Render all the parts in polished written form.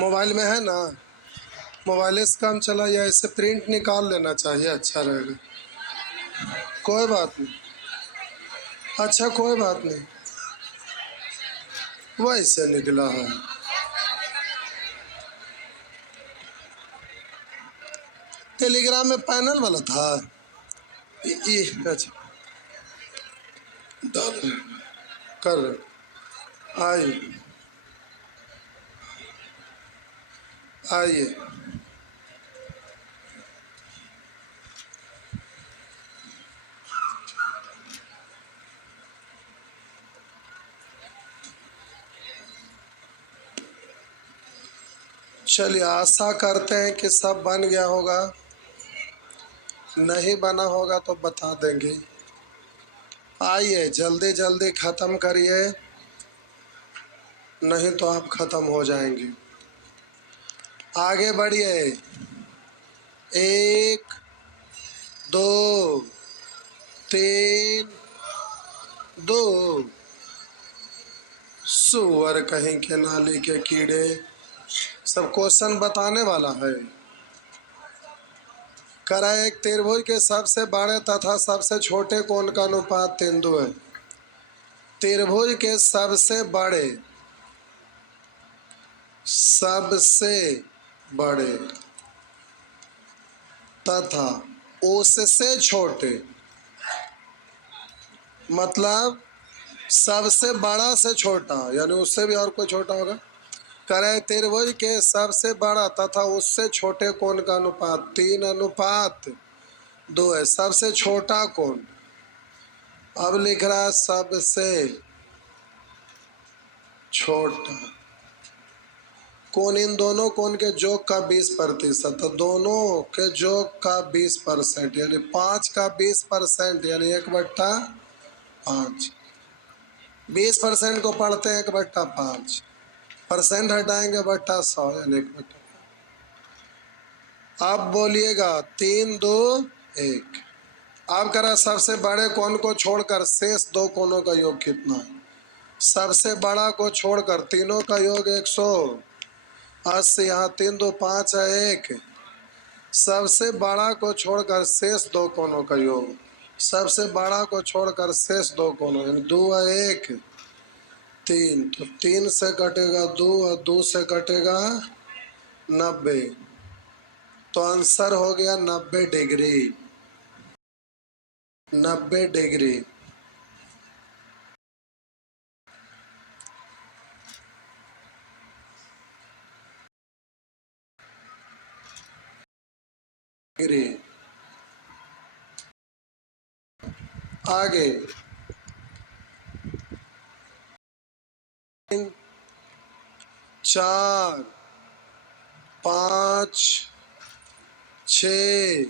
Mobile में है ना, मोबाइल से काम चला या इससे प्रिंट निकाल लेना चाहिए, अच्छा रहेगा। कोई बात नहीं, अच्छा कोई बात नहीं, वैसे निकला है। टेलीग्राम में पैनल वाला था। अच्छा डाल कर आइए आइए। चलिए, आशा करते हैं कि सब बन गया होगा, नहीं बना होगा तो बता देंगे। आइए जल्दी जल्दी ख़त्म करिए, नहीं तो आप ख़त्म हो जाएंगे। आगे बढ़िए। 1 2 3 2। सुअर कहीं के नाली के कीड़े। सब क्वेश्चन बताने वाला है। करा एक त्रिभुज के सबसे बड़े तथा सबसे छोटे कोण का अनुपात 3:2 है। त्रिभुज के सबसे बड़े तथा उससे छोटे, मतलब सबसे बड़ा से छोटा, यानी उससे भी और कोई छोटा होगा। करे त्रिभुज के सबसे बड़ा तथा उससे छोटे कोण का अनुपात 3:2 है। सबसे छोटा कोण, अब लिख रहा है सबसे छोटा कोण, इन दोनों कोण के योग का 20%, तो दोनों के योग का 20%, यानी 5 का 20%, यानी 1/5। 20% को पढ़ते हैं 1/5, परसेंट हटाएंगे बट्टा 100, यानी 1/5। अब बोलिएगा 3 2 1। अब करा सबसे बड़े कोण को छोड़कर शेष दो कोणों का योग कितना है। सबसे बड़ा को छोड़कर तीनों का योग 180, यहाँ 3 2 5 है 1। सबसे बड़ा को छोड़कर शेष दो कोणों का योग, सबसे बड़ा को छोड़कर शेष दो कोणों, यानी 2 है 1 3, तो 3 से कटेगा 2 और 2 से कटेगा 90, तो आंसर हो गया 90 डिग्री। 90 डिग्री। आगे 3 4 5 6।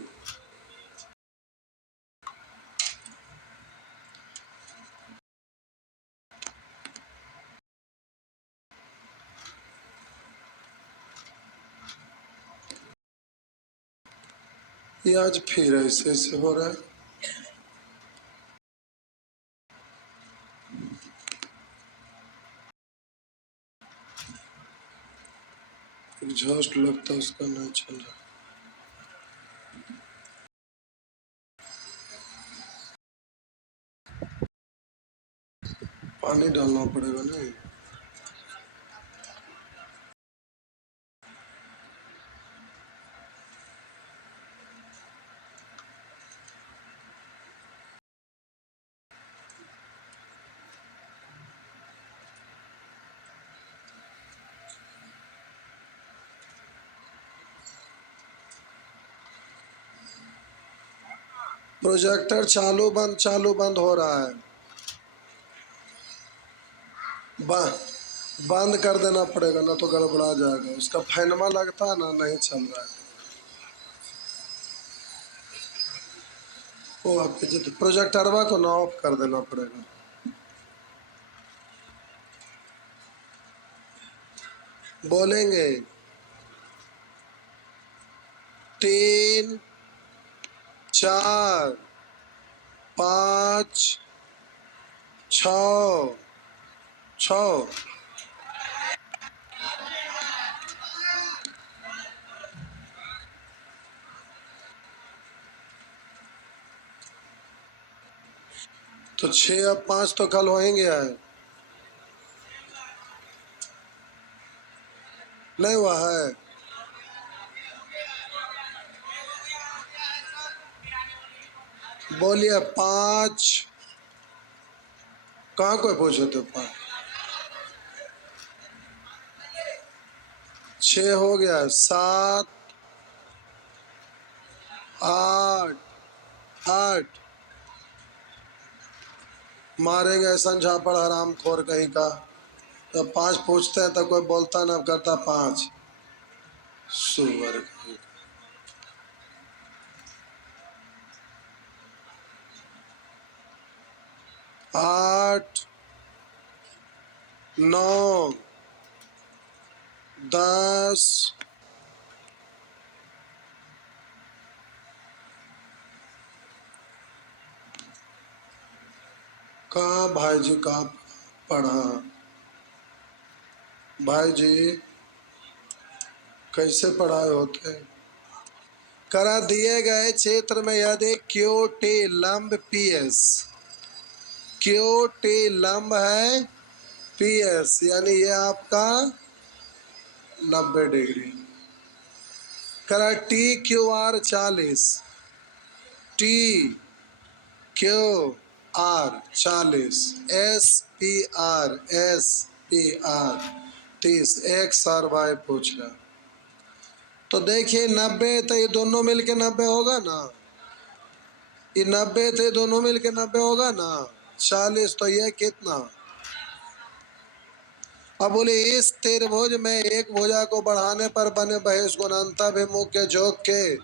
ये आज फिर ऐसे हो रहा है। एग्जॉस्ट लगता है उसका नहीं चल रहा। पानी डालना पड़ेगा नहीं। प्रोजेक्टर चालू बंद हो रहा है। बंद कर देना पड़ेगा ना तो गड़बड़ा जाएगा। उसका फैनमा लगता है ना, नहीं चल रहा है। वो आपके जो प्रोजेक्टरवा को ना ऑफ कर देना पड़ेगा। बोलेंगे 3 4 5 6 6। तो 6 अब 5 तो कल होएंगे यार, नहीं हुआ है। बोलिए 5, कहाँ कोई पूछे थे 5, 6 हो गया, 7, 8, 8 मारेंगे ऐसा झापड़ हराम खोर कहीं का। जब 5 पूछते हैं तो कोई बोलता ना करता 5, सुअर कहीं का। 8, 9, 10, कहाँ भाई जी, कहाँ पढ़ा भाई जी, कैसे पढ़ाए होते। करा दिए गए क्षेत्र में यदि क्यू टी लंब पी एस, क्यू टी लंब है पी एस, यानी ये आपका 90 डिग्री। करा T Q R 40, T Q R 40, S P R 30, x और वाई पूछ रहा। तो देखिए 90 तो ये दोनों मिलके 90 होगा ना, ये 90 थे दोनों मिलके 90 होगा ना, 40 तो ये कितना। अब बोले इस त्रिभुज में एक भुजा को बढ़ाने पर बने बहिष्गुणांताभिमुख के जोग के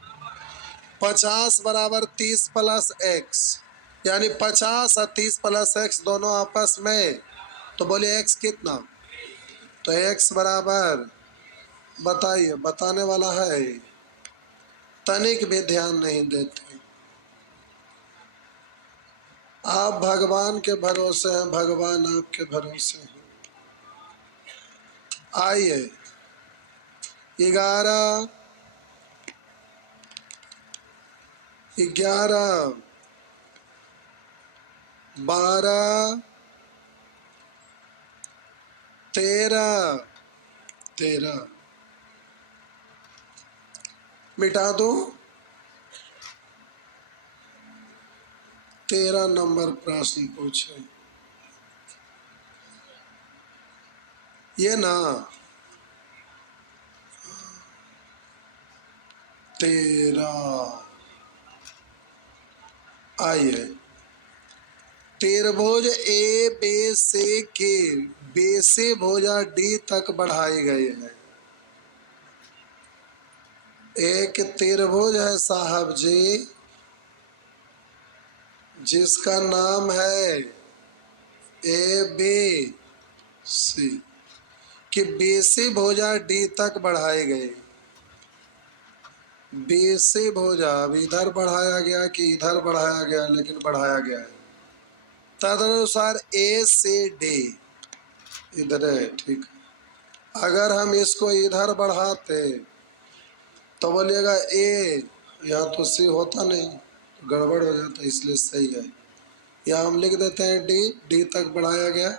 50 बराबर 30 प्लस एक्स, यानी 50 और 30 प्लस एक्स दोनों आपस में, तो बोले एक्स कितना। तो एक्स बराबर, बताइए, बताने वाला है, तनिक भी ध्यान नहीं देते। आप भगवान के भरोसे हैं, भगवान आपके भरोसे हैं। आइए 11, 11, 12, 13, 13 मिटा दो। 13 नंबर प्रश्न पूछे ये ना, 13। आइए त्रिभुज ए बी सी के बी से भुजा डी तक बढ़ाई गई है। एक त्रिभुज है साहब जी, जिसका नाम है ए बी सी, कि बी से भुजा डी तक बढ़ाई गई। बी से भुजा अब इधर बढ़ाया गया कि इधर बढ़ाया गया, लेकिन बढ़ाया गया है। तदनुसार ए से डी इधर है, ठीक। अगर हम इसको इधर बढ़ाते तो बोलिएगा ए, या तो सी होता नहीं, गड़बड़ हो जाता, इसलिए सही है। या हम लिख देते हैं डी, डी तक बढ़ाया गया।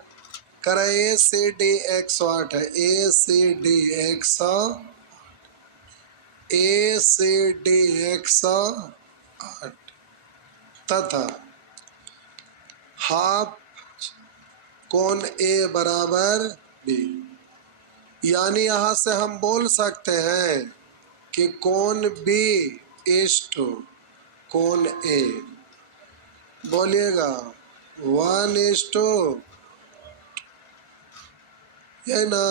करा ए से डी 108 है, ए से डी 100, ए से डी 108 तथा हाफ कोण ए बराबर बी, यानी यहां से हम बोल सकते हैं कि कोण बी इस्टू कोण ए, बोलिएगा 1:, ये ना।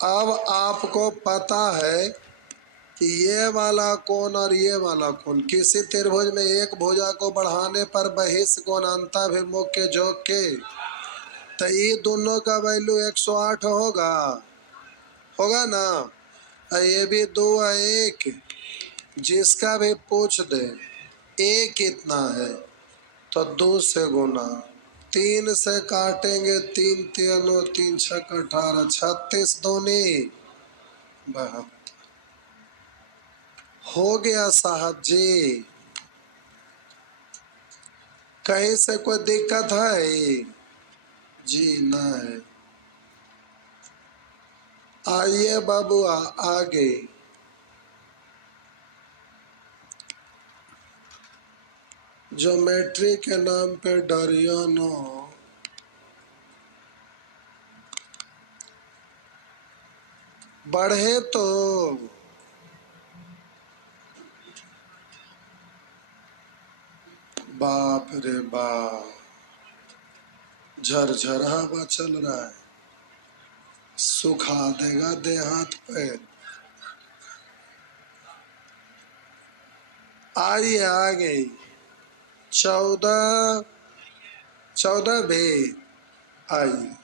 अब आपको पता है कि ये वाला कोण और ये वाला कोण, किसी त्रिभुज में एक भुजा को बढ़ाने पर बहिष्कोणांताभिमुख के जोग के, तो ये दोनों का वैल्यू 108 होगा, होगा ना। और ये भी 2 है 1, जिसका भी पूछ दे ए कितना है तो 2 से गुना, 3 से काटेंगे, 3 3 3 6 18, 36 दूनी 72। हो गया साहब जी। कहीं से कोई दिक्कत है? जी नहीं। आइए बाबुआ आगे। ज्योमेट्री के नाम पे डरियो नो। बढ़े तो बाप रे बाप, झरझर हवा चल रहा है, सुखा देगा देह हाथ पैर। आइए आगे। 14, 14 भी। आइए।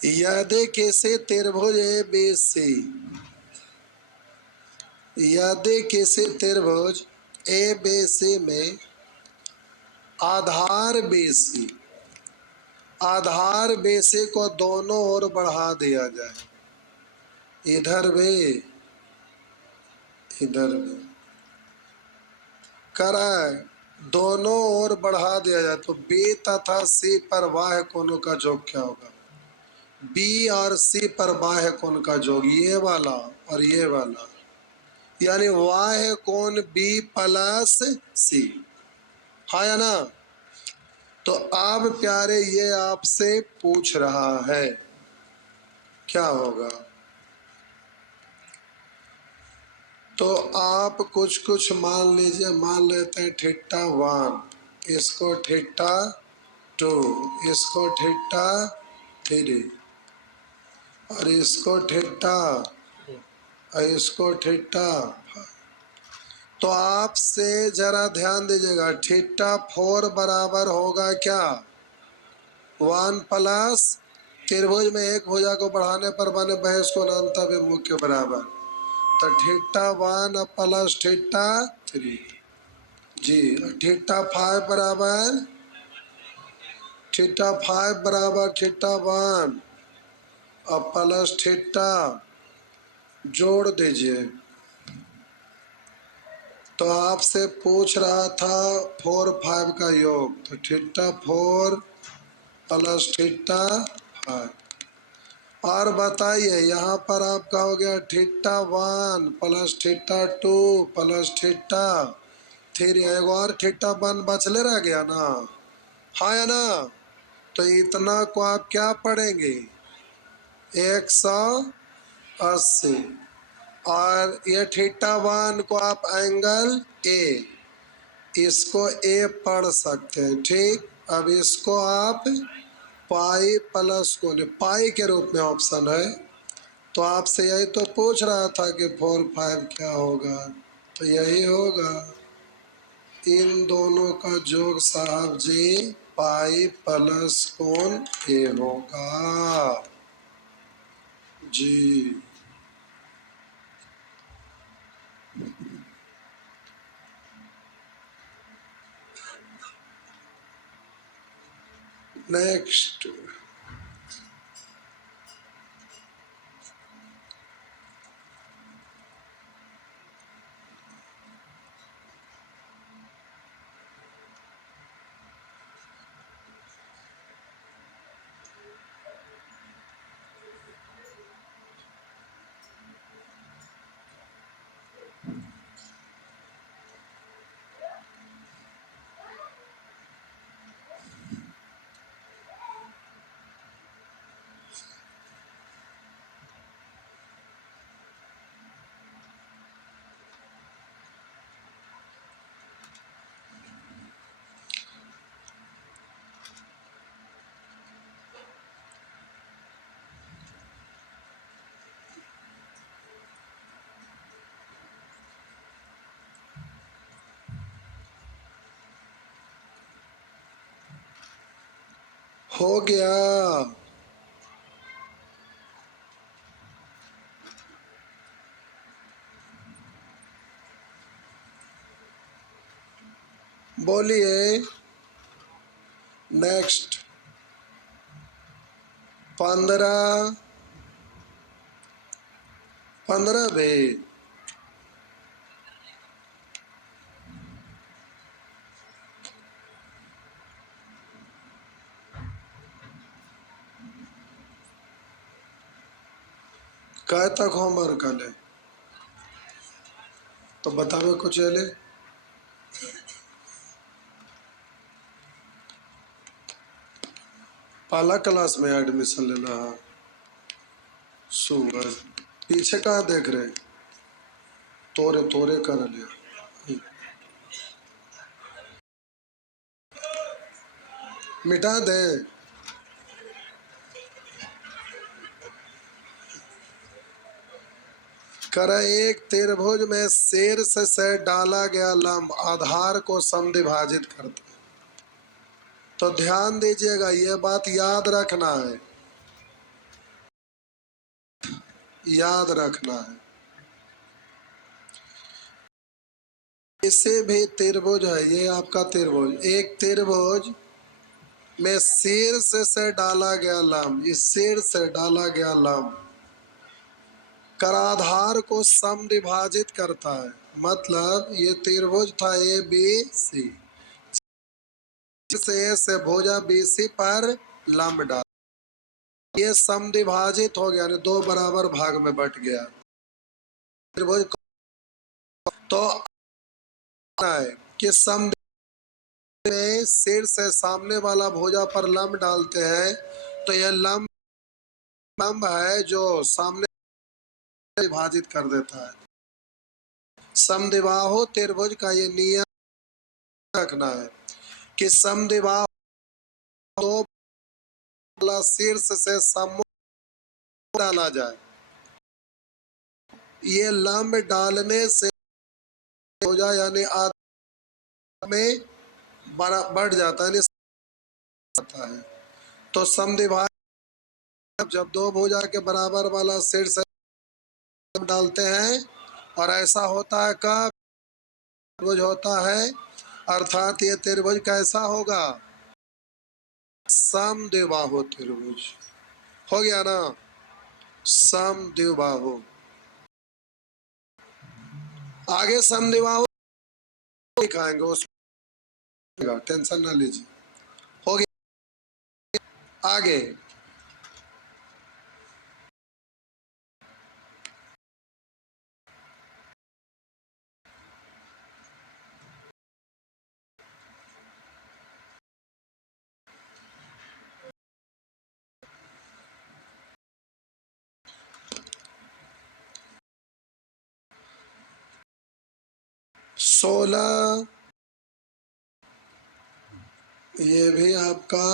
यादें कैसे त्रिभुज ए बी सी। यादें कैसे त्रिभुज ए बी सी में आधार बेसी, आधार बेसे को दोनों ओर बढ़ा दिया जाए। इधर भी इधर भी कराए, दोनों ओर बढ़ा दिया जाए तो बी तथा सी पर बाह्य कोणों का योग क्या होगा? बी और सी पर बाह्य कोण का योग, ये वाला और ये वाला, यानी बाह्य कोण बी प्लस सी। हाँ या ना? तो अब प्यारे ये आपसे पूछ रहा है क्या होगा। तो आप कुछ कुछ मान लीजिए, मान लेते हैं थीटा 1, इसको थीटा 2, इसको थीटा 3, और इसको थीटा, और इसको थीटा। तो आपसे जरा ध्यान दीजिएगा, थीटा 4 बराबर होगा क्या? 1 प्लस त्रिभुज में एक भुजा को बढ़ाने पर बने बहिष कोण अंतःविमुख के बराबर, तो थीटा 1 प्लस थीटा 3। जी, थीटा 5 बराबर, थीटा 5 बराबर थीटा 1 और प्लस थीटा, जोड़ दीजिए। तो आपसे पूछ रहा था 4 5 का योग, तो थीटा 4 प्लस थीटा 5। और बताइए यहाँ पर आपका हो गया theta 1 plus theta 2 plus theta 3, एक और थीटा 1 बचले रह गया ना? हाँ या ना? तो इतना को आप क्या पढ़ेंगे? 180। और ये थीटा 1 को आप एंगल ए, इसको ए पढ़ सकते हैं, ठीक। अब इसको आप पाई प्लस कोण, पाई के रूप में ऑप्शन है। तो आपसे यही तो पूछ रहा था कि 4 5 क्या होगा, तो यही होगा। इन दोनों का जोग साहब जी पाई प्लस कोण ए होगा जी। नेक्स्ट। हो गया। बोलिए नेक्स्ट। 15 15 भी कहे तक होमवर्क ले तो बतावे कुछ ले पाला क्लास में एडमिशन लेना है। सूरज पीछे कहाँ देख रहे? तोरे तोरे कर लिया, मिटा दे। कर एक त्रिभुज में शीर्ष से डाला गया लंब आधार को समद्विभाजित करता है। तो ध्यान दीजिएगा, ये बात याद रखना है, याद रखना है। इसे भी त्रिभुज है, ये आपका त्रिभुज, एक त्रिभुज में शीर्ष से डाला गया लंब, इस शीर्ष से डाला गया लंब कराधार को समद्विभाजित करता है। मतलब ये त्रिभुज था ए बी सी, से भुजा बी सी पर लंब डाल, ये समद्विभाजित हो गया, यानी दो बराबर भाग में बट गया त्रिभुज। तो है कि सम में शीर्ष से सामने वाला भुजा पर लंब डालते हैं, तो यह लंब है जो सामने विभाजित कर देता है। समद्विबाहु त्रिभुज का ये नियम रखना है कि समद्विबाहु दो वाला शीर्ष से सम्मुख डाला जाए, ये लंब डालने से भुजा यानी आधा में बढ़ जाता है। तो समद्विभाजक जब दो भुजा के बराबर वाला शीर्ष डालते हैं, और ऐसा होता है कब त्रिभुज होता है, अर्थात ये त्रिभुज कैसा होगा? समद्विबाहु त्रिभुज हो गया ना, समद्विबाहु। आगे समद्विबाहु दिखाएंगे, उसमें टेंशन ना लीजिए। हो गया आगे, सोलह, ये भी आपका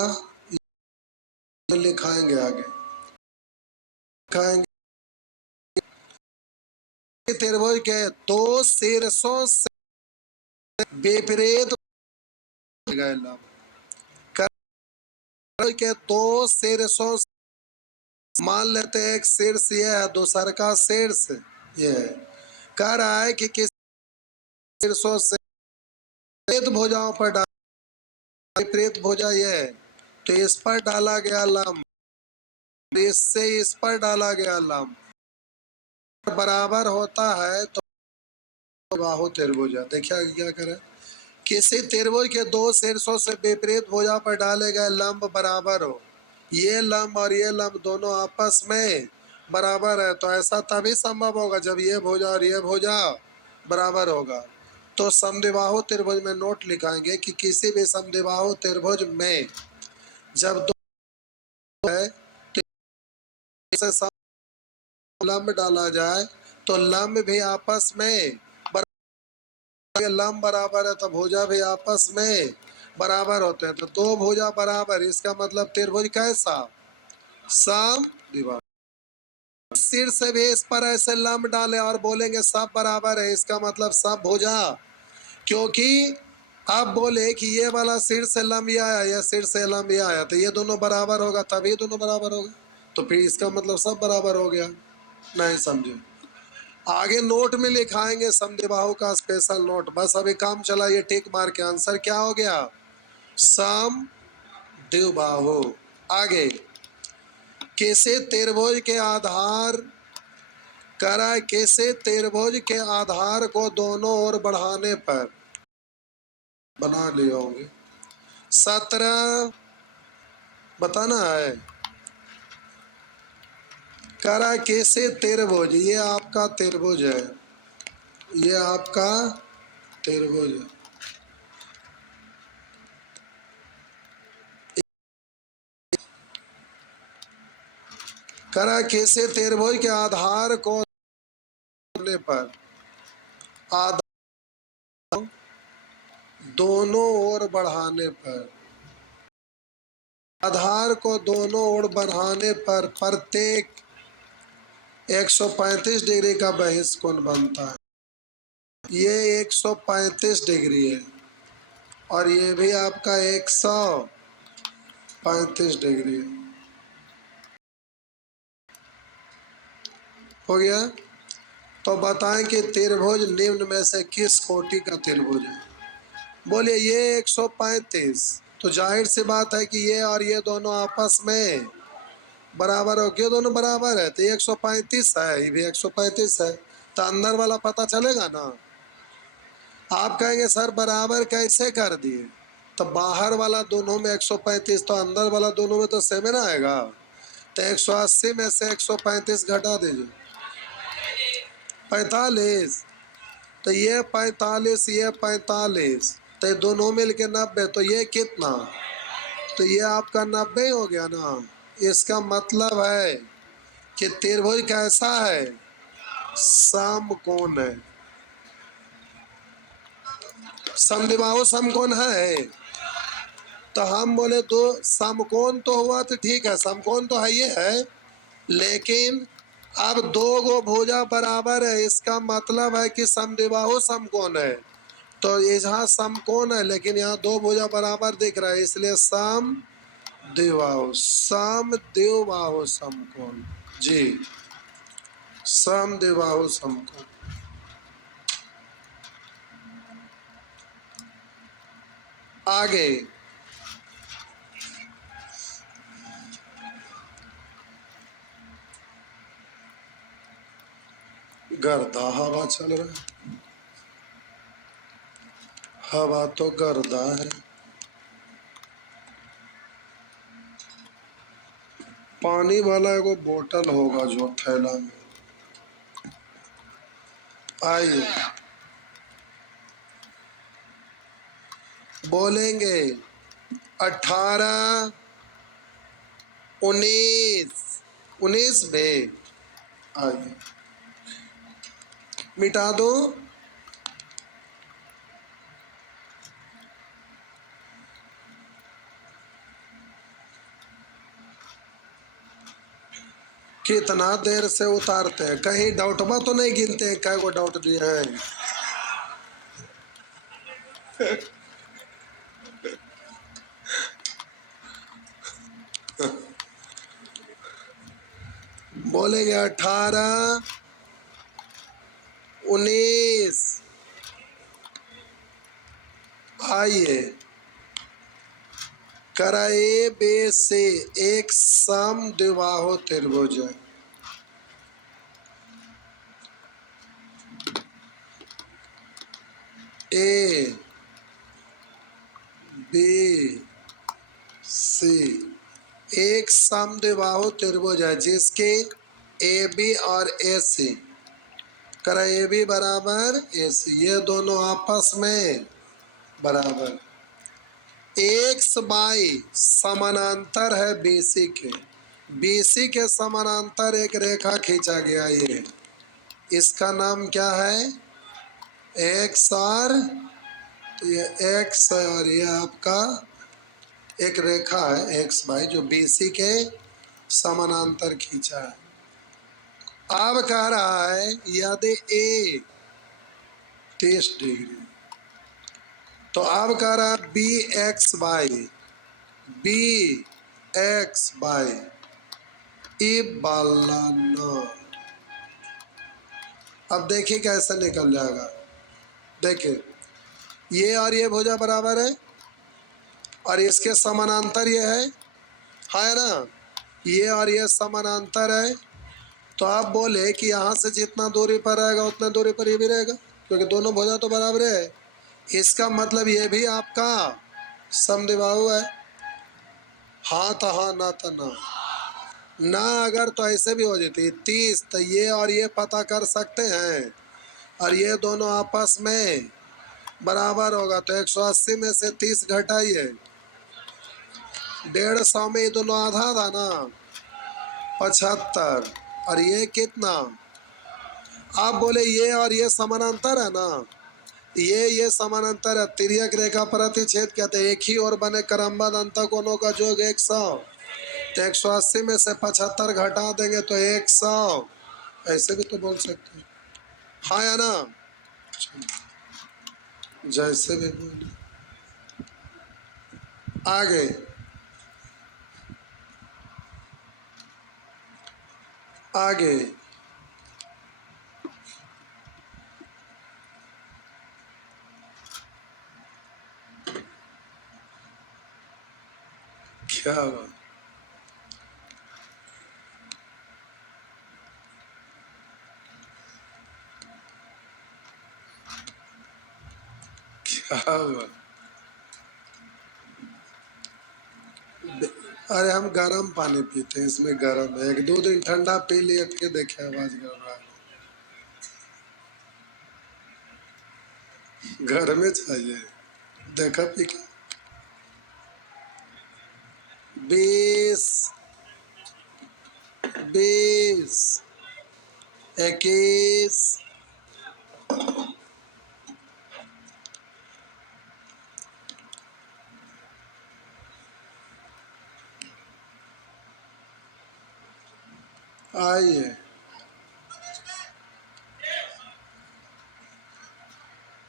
लिखाएंगे, आगे लिखाएंगे। त्रिभुज के दो शीर्षों से विपरीत के दो शीर्षों, मान लेते हैं एक शीर्ष ये है, दूसरा का शीर्ष ये है। कह रहा है कि किस शीर्षों से विपरीत भुजाओं पर विपरीत भुजा ये है, तो इस पर डाला गया लंब, इससे इस पर डाला गया लंब बराबर होता है, तो बाहु त्रिभुज। देखिए क्या करें, किसी त्रिभुज के दो शीर्षों से विपरीत भुजा पर डाले गए लंब बराबर हो, ये लंब और ये लंब दोनों आपस में बराबर है, तो ऐसा तभी संभव होगा जब ये भुजा और ये भुजा बराबर होगा। तो समद्विबाहु त्रिभुज में नोट लिखाएंगे कि किसी भी समद्विबाहु त्रिभुज में जब दो है तो लंब डाला जाए, तो लंब भी आपस में लंब बराबर है, तो भुजा भी आपस में बराबर होते हैं। तो दो भुजा बराबर, इसका मतलब त्रिभुज कैसा? समद्विबाहु। शीर्ष से भी इस पर ऐसे लंब डाले और बोलेंगे सब बराबर है, इसका मतलब सब भुजा, क्योंकि आप बोले कि ये वाला शीर्ष से लंब ये आया, ये शीर्ष से लंब ये आया, तो ये दोनों बराबर होगा, तभी दोनों बराबर होगा, तो फिर इसका मतलब सब बराबर हो गया। नहीं समझे? आगे नोट में लिखाएंगे समद्विबाहु का स्पेशल नोट। बस अभी काम चला, ये टिक मार के आंसर क्या हो गया? समद्विबाहु। आगे कैसे त्रिभुज के आधार करा कैसे त्रिभुज के आधार को दोनों ओर बढ़ाने पर बना लिए होंगे 17 बताना है। करा कैसे त्रिभुज, ये आपका त्रिभुज है, ये आपका त्रिभुज है। करा कैसे त्रिभुज के आधार को पर आधार दोनों ओर बढ़ाने पर, आधार को दोनों ओर बढ़ाने पर प्रत्येक 135 डिग्री का बहिष्कोण बनता है। ये 135 डिग्री है और ये भी आपका 135 डिग्री है। हो गया। तो बताएं कि त्रिभुज निम्न में से किस कोटि का त्रिभुज है। बोलिए ये 135, तो जाहिर सी बात है कि ये और ये दोनों आपस में बराबर हो, क्यों दोनों बराबर है, तो 135 है, ये भी 135 है, तो अंदर वाला पता चलेगा ना। आप कहेंगे सर बराबर कैसे कर दिए, तो बाहर वाला दोनों में 135, तो अंदर वाला दोनों में तो सेम ना आएगा, तो 180 में से 135 घटा दीजिए 45, तो ये 45 ये 45, तो ये दोनों मिल के 90, तो ये कितना, तो ये आपका 90 हो गया ना। इसका मतलब है कि त्रिभुज कैसा है, समकोण है, समद्विबाहु समकोण है। तो हम बोले तो समकोण तो हुआ तो ठीक है, समकोण तो है ये है, लेकिन अब दो गो भुजा बराबर है, इसका मतलब है कि समद्विबाहु समकोण है। तो यहाँ समकोण है लेकिन यहाँ दो भुजा बराबर दिख रहा है, इसलिए समद्विबाहु समद्विबाहु समकोण जी, समद्विबाहु समकोण। आगे गर्दा हवा चल रहा है, हवा तो गर्दा है। पानी वाला एगो बोतल होगा जो थैला में, आइए बोलेंगे 18 19 19 में, आइए मिटा दो। कितना देर से उतारते हैं, कहीं डाउटमा तो नहीं गिनते हैं कै गो डाउट दिए हैं। बोलेंगे 18 19, आइए करा ए बे से एक समद्विबाहु त्रिभुज है। ए बी सी एक समद्विबाहु त्रिभुज है जिसके ए बी और ए सी, करा ए बी बराबर ए सी, ये दोनों आपस में बराबर, एक्स बाई समानांतर है बीसी के, बीसी के समानांतर एक रेखा खींचा गया, ये इसका नाम क्या है, एक्स और, तो ये एक्स और ये आपका एक रेखा है एक्स बाई जो बीसी के समानांतर खींचा है। अब कह रहा है यदि ए 30 डिग्री, तो अब कह रहा है बी एक्स बाई ई बालाना। अब देखिए कैसे निकल जाएगा, देखिए ये और ये भुजा बराबर है और इसके समानांतर ये है ना, ये और ये समानांतर है, तो आप बोले कि यहाँ से जितना दूरी पर रहेगा उतना दूरी पर ये भी रहेगा, क्योंकि दोनों भुजा तो बराबर है। इसका मतलब ये भी आपका समद्विबाहु है। हाँ तो हाँ, ना तो ना। ना अगर तो ऐसे भी हो जाती 30, तो ये और ये पता कर सकते हैं, और ये दोनों आपस में बराबर होगा, तो 180 में से 30 घटाइए, 150 में ये दोनों आधा था ना, 75। और ये कितना, आप बोले ये और ये समानांतर है ना, ये समानांतर है। तिर्यक रेखा प्रतिच्छेद कहते हैं, एक ही ओर बने क्रमबद्ध अंतःकोणों का योग 100, तो 180 में से 75 घटा देंगे तो 100। ऐसे भी तो बोल सकते हैं, हाँ या ना, जैसे भी बोले। आगे आगे क्या हुआ, क्या हुआ? अरे हम गर्म पानी पीते हैं, इसमें गर्म है। 1-2 दिन ठंडा पी लिया के देखे आवाज कर रहा है, घर में चाहिए। देखा पी के 20, 20, 21, आइए।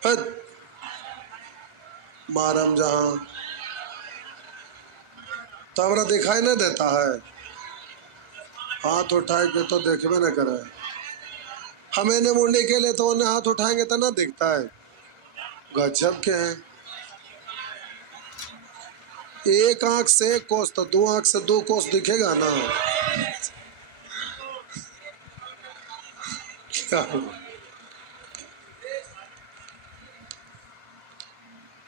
हद, मारम जहां तो हमरा दिखाई नहीं देता है, हाथ उठाए के तो देखबे न करे। हमें ने मुंडी के लिए तो उन्हें हाथ उठाएंगे तो ना दिखता है, गजब के हैं। एक आंख से एक कोस तो दो आंख से दो कोस दिखेगा ना, क्या हुआ?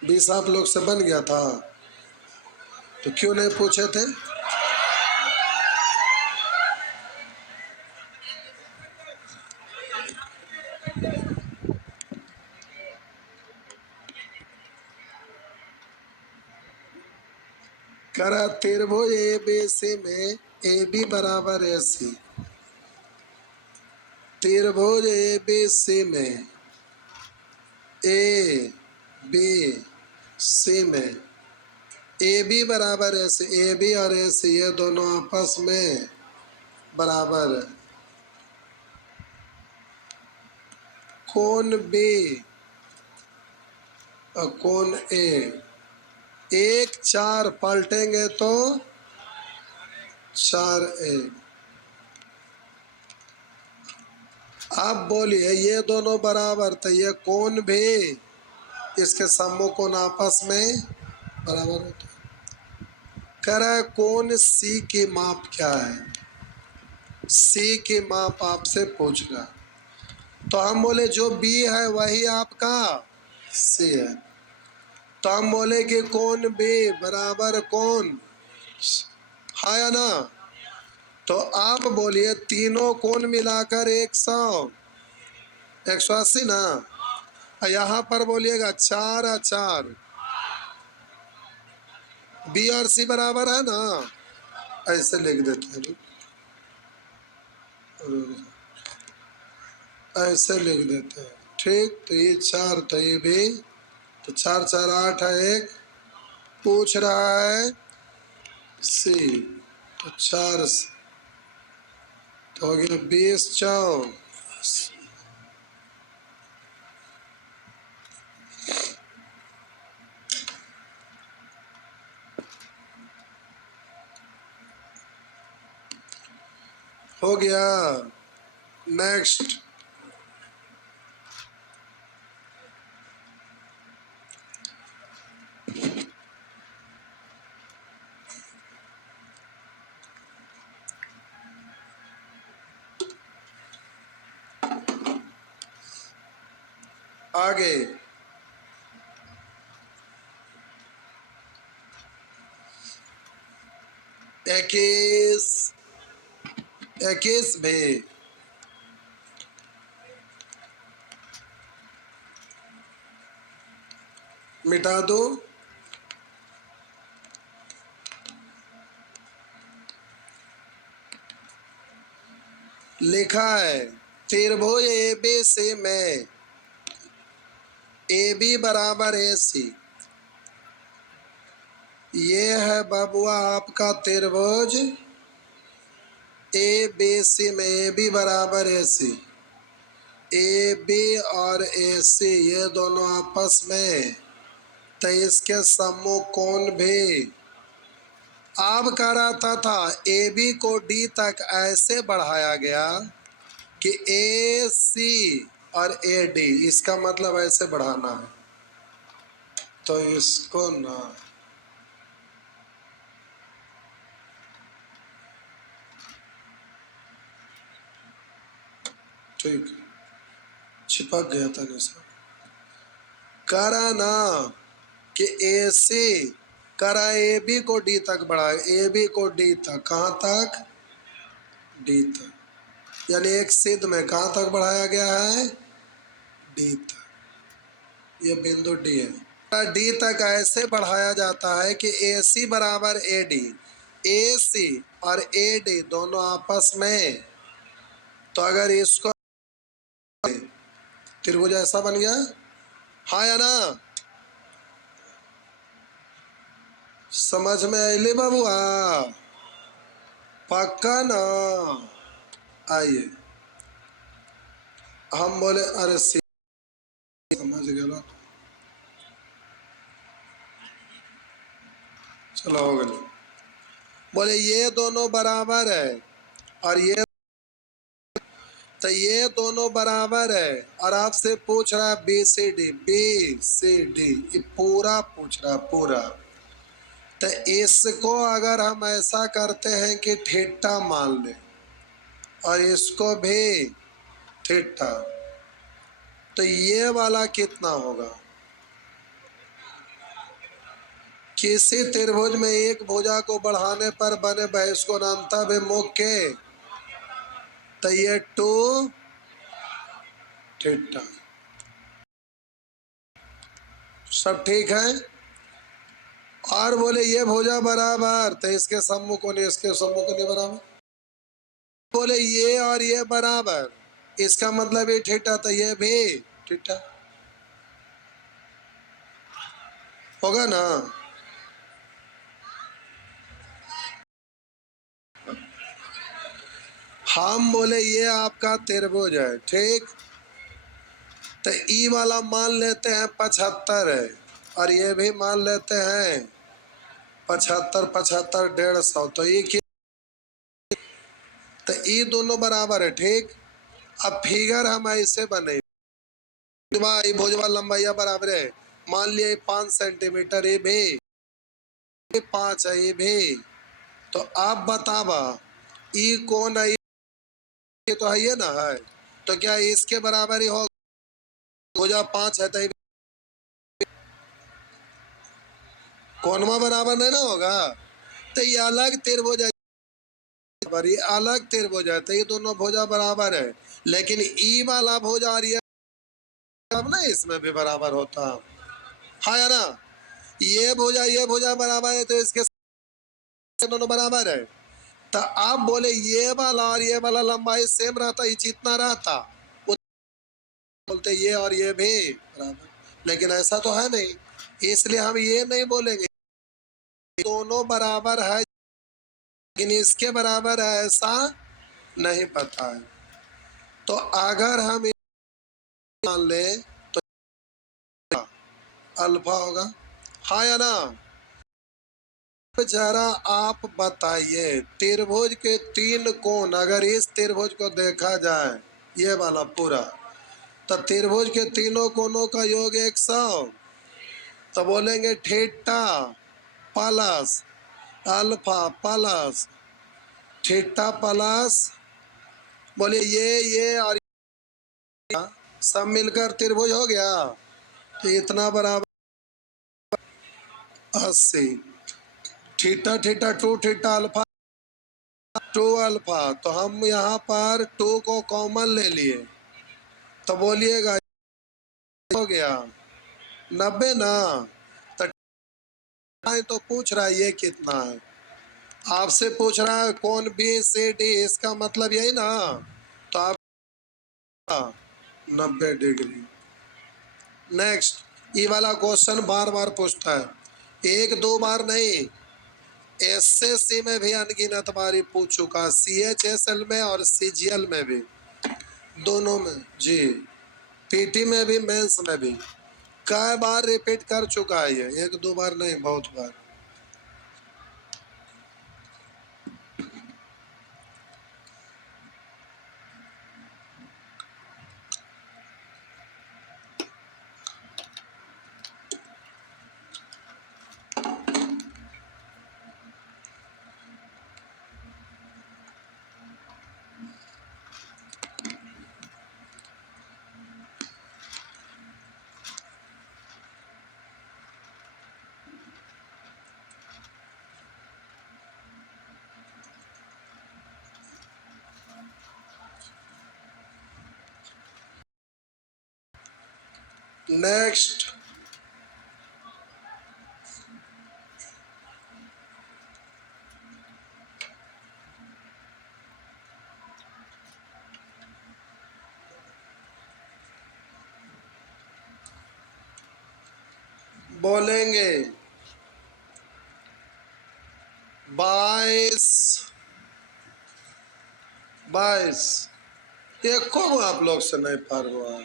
20 आप लोग से बन गया था, तो क्यों नहीं पूछे थे? करा त्रिभुज ए बी सी में ए बी बराबर ए सी, त्रिभुज ए बी सी में ए बी सी में ए बी बराबर ए सी, ए बी और ए सी ये दोनों आपस में बराबर है। कोण बी और कोण ए, 1 4 पलटेंगे तो 4 1। आप बोलिए ये दोनों बराबर, तो ये कोण भी इसके सम्मुख कोण आपस में बराबर होता है। कह रहा है कोण सी की माप क्या है, सी की माप आपसे पूछ रहा, तो हम बोले जो बी है वही आपका सी है, तो हम बोले कि कोण बी बराबर कोण, हाँ या ना। तो आप बोलिए तीनों कोण मिलाकर 100, 180 ना, यहाँ पर बोलिएगा 4 बी और सी बराबर है ना, ऐसे लिख देते हैं, ऐसे लिख देते हैं, ठीक। तो ये 4 तो ये भी, तो 4 4 8 है, एक पूछ रहा है सी, तो 4 तो हो गया 20 4, हो गया। नेक्स्ट, आगे 21 21 भी मिटा दो। लिखा है त्रिभुज ए बी सी में ए बी बराबर ए सी। ये है बबुआ आपका त्रिभुज ए बी सी में ए बी बराबर ए सी। ए बी और ए सी ये दोनों आपस में, तो इसके सम्मुख कोण भी। अब कह रहा था ए बी को डी तक ऐसे बढ़ाया गया कि ए सी और ए डी, इसका मतलब ऐसे बढ़ाना है, तो इसको ना ठीक चिपक गया था जैसा करा ना कि ए सी करा ए बी को डी तक बढ़ाए, ए बी को डी तक, कहाँ तक? डी तक, यानी एक सिद्ध में कहाँ तक बढ़ाया गया है? डी तक। ये बिंदु डी है। डी तक ऐसे बढ़ाया जाता है कि ए सी बराबर ए डी, ए सी और ए डी दोनों आपस में, तो अगर इसको त्रिभुज ऐसा बन गया, हाँ या ना? समझ में आइले बाबुआ? पक्का ना? आइए हम बोले अरे समझ गया, चलो हो गया। बोले ये दोनों बराबर है और ये, तो ये दोनों बराबर है और आपसे पूछ रहा है B C D, B C D ये पूरा पूछ रहा है पूरा। तो इसको अगर हम ऐसा करते हैं कि थीटा मान ले और इसको भी थीटा, तो ये वाला कितना होगा? किसी त्रिभुज में एक भुजा को बढ़ाने पर बने बहिष्कोणांताभिमुख के, तो ये 2 थीटा। सब ठीक है? और बोले ये भुजा बराबर, तो इसके सम्मुख कोण इसके सम्मुख कोण बराबर। बोले ये और ये बराबर, इसका मतलब ये थीटा, तो ये भी थीटा होगा ना? हम बोले ये आपका त्रिभुज है, ठीक, तो ई वाला मान लेते हैं 75 है और ये भी मान लेते हैं 75 75 150, तो ये तो ये दोनों बराबर है, ठीक। अब फिगर हम ऐसे बने, भुजवा लंबाई बराबर है, मान लिया 5 सेंटीमीटर, ये भी 5 है, ये भी, तो आप बतावा ई कौन है? ये तो है ये ना है, तो क्या इसके बराबर ही होगा? भुजा 5 है तो कौनमा बराबर नहीं ना होगा, तो ये अलग त्रिभुज है, ये अलग त्रिभुज है, तो ये दोनों भुजा बराबर है, लेकिन ई वाला भुजा और ये अब ना इसमें भी बराबर होता, हाँ या ना? ये भुजा बराबर है, तो इसके दोनों बराबर है, तो आप बोले ये वाला और ये वाला लंबाई सेम रहता, ये जितना रहता वो बोलते ये और ये भी बराबर, लेकिन ऐसा तो है नहीं, इसलिए हम ये नहीं बोलेंगे दोनों बराबर है, लेकिन इसके बराबर है ऐसा नहीं पता है। तो अगर हम मान ले तो अल्फा होगा, हाँ या ना? जरा आप बताइए त्रिभुज के 3 कोण, अगर इस त्रिभुज को देखा जाए ये वाला पूरा, तो त्रिभुज के तीनों कोणों का योग 100, तो बोलेंगे theta plus alpha plus theta plus, बोले ये और सब मिलकर त्रिभुज हो गया। तो इतना बराबर 80। Theta theta two theta alpha two alpha, तो हम यहाँ पर टू को कॉमन ले लिए, तो बोलिएगा हो गया 90 ना। तो पूछ रहा है ये कितना है, आपसे पूछ रहा है कौन बी सी डी, इसका मतलब यही ना। तो आप 90 डिग्री। नेक्स्ट, ये वाला क्वेश्चन बार बार पूछता है, एक दो बार नहीं, एसएससी में भी अनगिनत बारी पूछ चुका, सीएचएसएल में और सीजीएल में भी, दोनों में जी, पीटी में भी मेंस में भी कई बार रिपीट कर चुका है ये, एक दो बार नहीं बहुत बार। नेक्स्ट, बोलेंगे 22 22। एक को आप लोग से नहीं पार हुआ।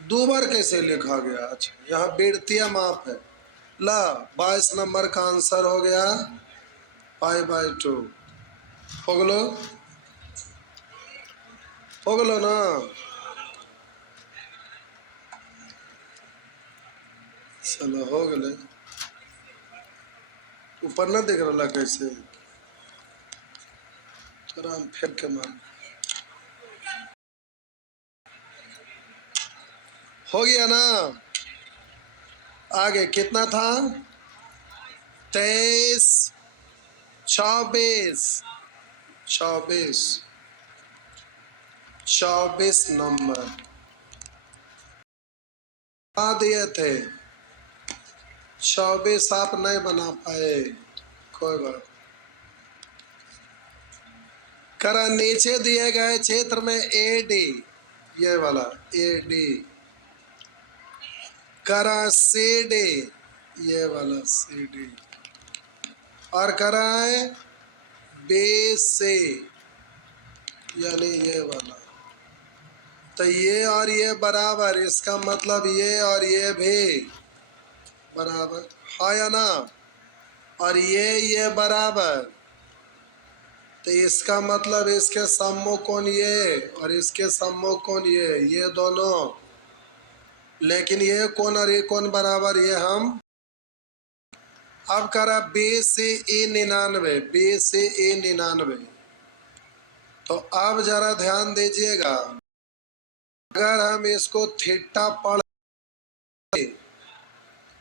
दो बार कैसे लिखा गया? अच्छा, यहाँ बेड़तिया माप है। ला 22 नंबर का आंसर हो गया पाई/2। हो गलो, हो गलो ना। चलो हो गए। ऊपर ना देख रहा कैसे, थोड़ा हम फेंक के मार। हो गया ना। आगे कितना था? 23 24 24 24 नंबर आ दिए थे। 24 आप नहीं बना पाए, कोई बात। करा नीचे दिए गए क्षेत्र में ए डी, ये वाला ए डी, करा सी डी, ये वाला सी डी, और कराए बी सी, यानी ये वाला। तो ये और ये बराबर, इसका मतलब ये और ये भी बराबर, हाँ या ना। और ये बराबर, तो इसका मतलब इसके सम्मुख कोण ये और इसके सम्मुख कोण ये दोनों। लेकिन ये कोण और ये कोण बराबर, ये हम अब करा बी सी ई 99, बी सी ई 99। तो अब जरा ध्यान दीजिएगा, अगर हम इसको थीटा पढ़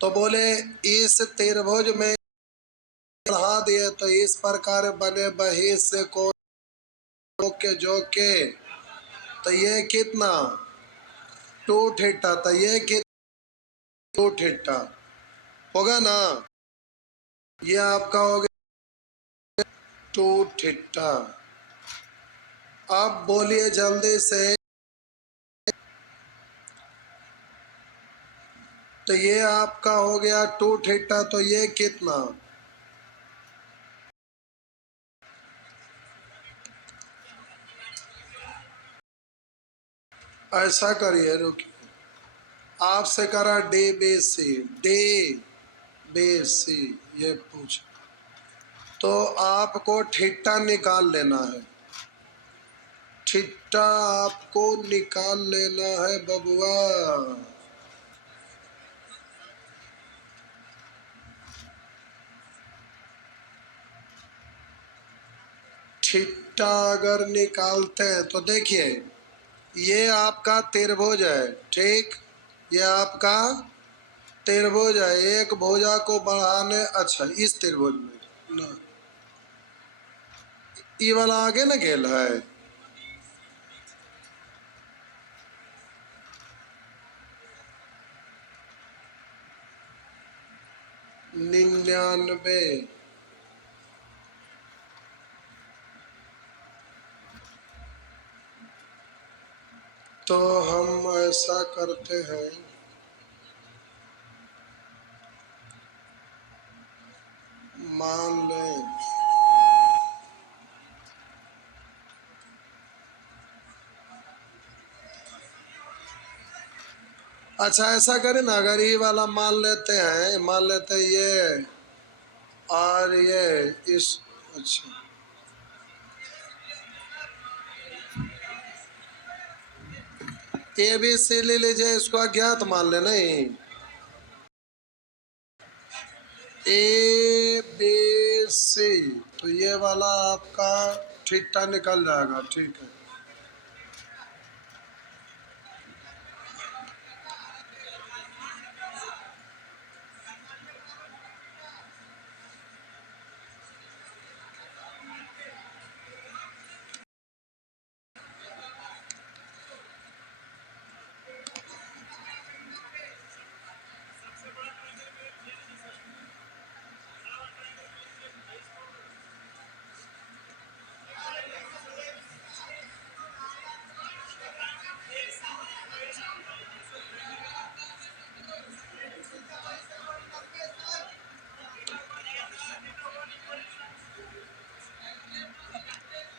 तो बोले इस त्रिभुज में बढ़ा दिए तो इस प्रकार बने बहिष्य कोण के जो के, तो ये कितना 2 थीटा, तो ये कितना 2 थीटा होगा ना। ये आपका हो गया 2 थीटा। अब बोलिए जल्दी से, तो ये आपका हो गया 2 थीटा, तो ये कितना? ऐसा करिए, रुकिए, आपसे करा D B C, D B C ये पूछ, तो आपको थीटा निकाल लेना है, थीटा आपको निकाल लेना है बबुआ। थीटा अगर निकालते हैं तो देखिए ये आपका त्रिभुज है, ठीक, ये आपका त्रिभुज है। एक भुजा को बढ़ाने, अच्छा इस त्रिभुज में ना, ये वाला आगे ना गेल है, 99। तो हम ऐसा करते हैं, मान लें अच्छा ऐसा करें ना, अगर ये वाला मान लेते हैं, मान लेते हैं ये और ये इस, अच्छा ए बी सी ले लीजिए, इसको अज्ञात मान ले, नहीं ए बी सी, तो ये वाला आपका थीटा निकल जाएगा, ठीक है।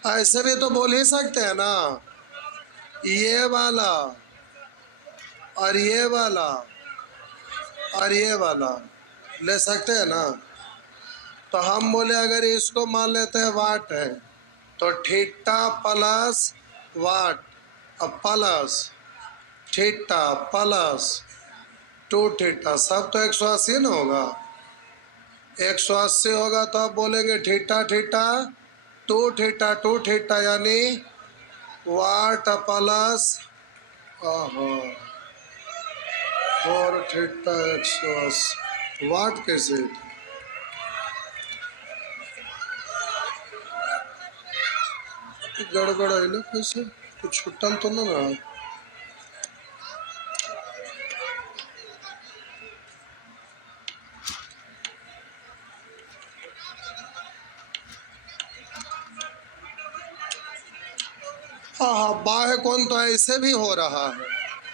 ऐसे भी तो बोल ही सकते हैं ना, ये वाला और ये वाला और ये वाला ले सकते हैं ना। तो हम बोले अगर इसको मान लेते हैं वाट है, तो थीटा प्लस वाट अब प्लस थीटा प्लस 2 थीटा, सब तो 180 ना होगा, 180 होगा तो आप बोलेंगे थीटा थीटा 2 थीटा 2 थीटा, यानी वाट प्लस 4 थीटा 180 वाट कैसे, गड़बड़ है ना, कैसे कुछ छुट्टल तो ना रहा। हाँ हाँ, बाह्य कोण तो ऐसे भी हो रहा है,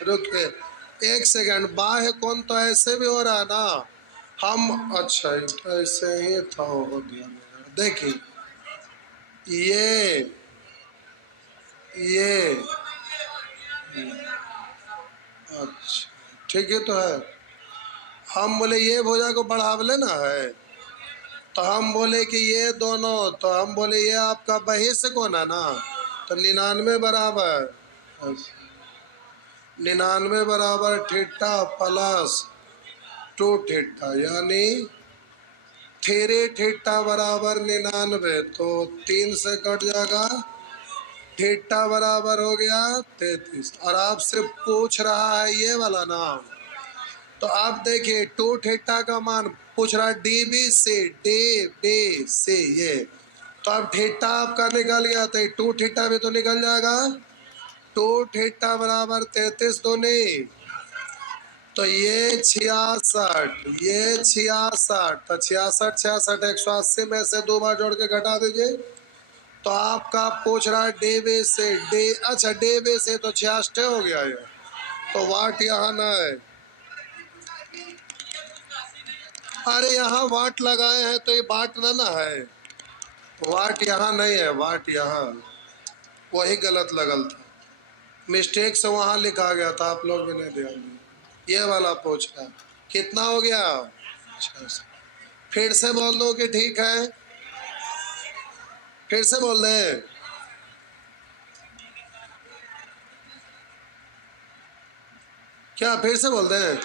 रुकिए 1 सेकंड, बाह्य कोण तो ऐसे भी हो रहा है ना, हम अच्छा ऐसे ही था, हो गया मेरा, देखिए ये अच्छा ठीक है तो है, हम बोले ये भुजा को बढ़ाव लेना है, तो हम बोले कि ये दोनों, तो हम बोले ये आपका बहिष्ठ कोण है ना, तो 99 बराबर, 99 बराबर थीटा प्लस 2 थीटा, यानी 3 थीटा बराबर 99, तो 3 से कट जाएगा, थीटा बराबर हो गया 33। और आपसे पूछ रहा है ये वाला नाम, तो आप देखिए 2 थीटा का मान पूछ रहा है डी बी से ये, तो अब थीटा आपका निकल गया, तो 2 थीटा भी तो निकल जाएगा, 2 थीटा बराबर 33 दूनी, तो ये 66, ये 66, तो 66 66 180 में से 2 बार जोड़ के घटा दीजिए, तो आपका पूछ रहा है डीबी से डी, अच्छा डीबी से तो 66 हो गया ये, तो वाट यहाँ ना है, अरे यहाँ वाट लगाए हैं तो ये वाट ना है, वाट यहाँ नहीं है, वाट यहाँ, वही गलत लगल था, मिस्टेक से वहाँ लिखा गया था, आप लोग भी नहीं ध्यान दिए। ये वाला पूछ रहा कितना हो गया, 66। फिर से बोल दो कि ठीक है, फिर से बोल दें, क्या फिर से बोल दें,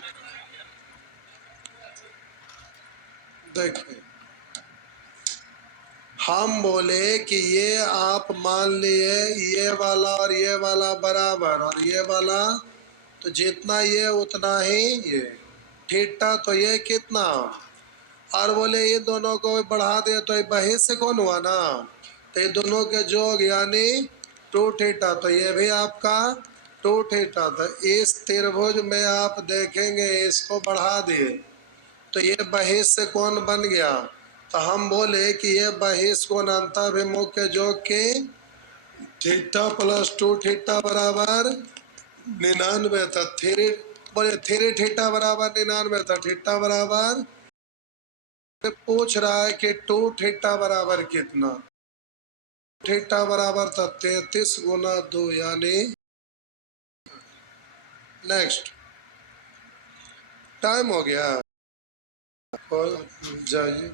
देखिए हम बोले कि ये आप मान लिए ये वाला और ये वाला बराबर और ये वाला, तो जितना ये उतना ही ये, थीटा तो ये कितना, और बोले ये दोनों को बढ़ा दे तो ये बहिष्य कौन हुआ ना, तो ये दोनों के जोग यानी टू थीटा, तो ये भी आपका टू थीटा। तो इस त्रिभुज में आप देखेंगे इसको बढ़ा दिए तो ये बहिष्य कोण बन गया। तो हम बोले कि ये बहिष्य कोण अंतःभिमुख के जोग के थीटा प्लस टू थीटा बराबर 99 था। थ्री बोले थ्री थीटा बराबर 99 था, थीटा बराबर पूछ रहा है कि टू थीटा बराबर कितना, थीटा बराबर था 33 गुना 2 यानी। नेक्स्ट टाइम हो गया, हो जाइए।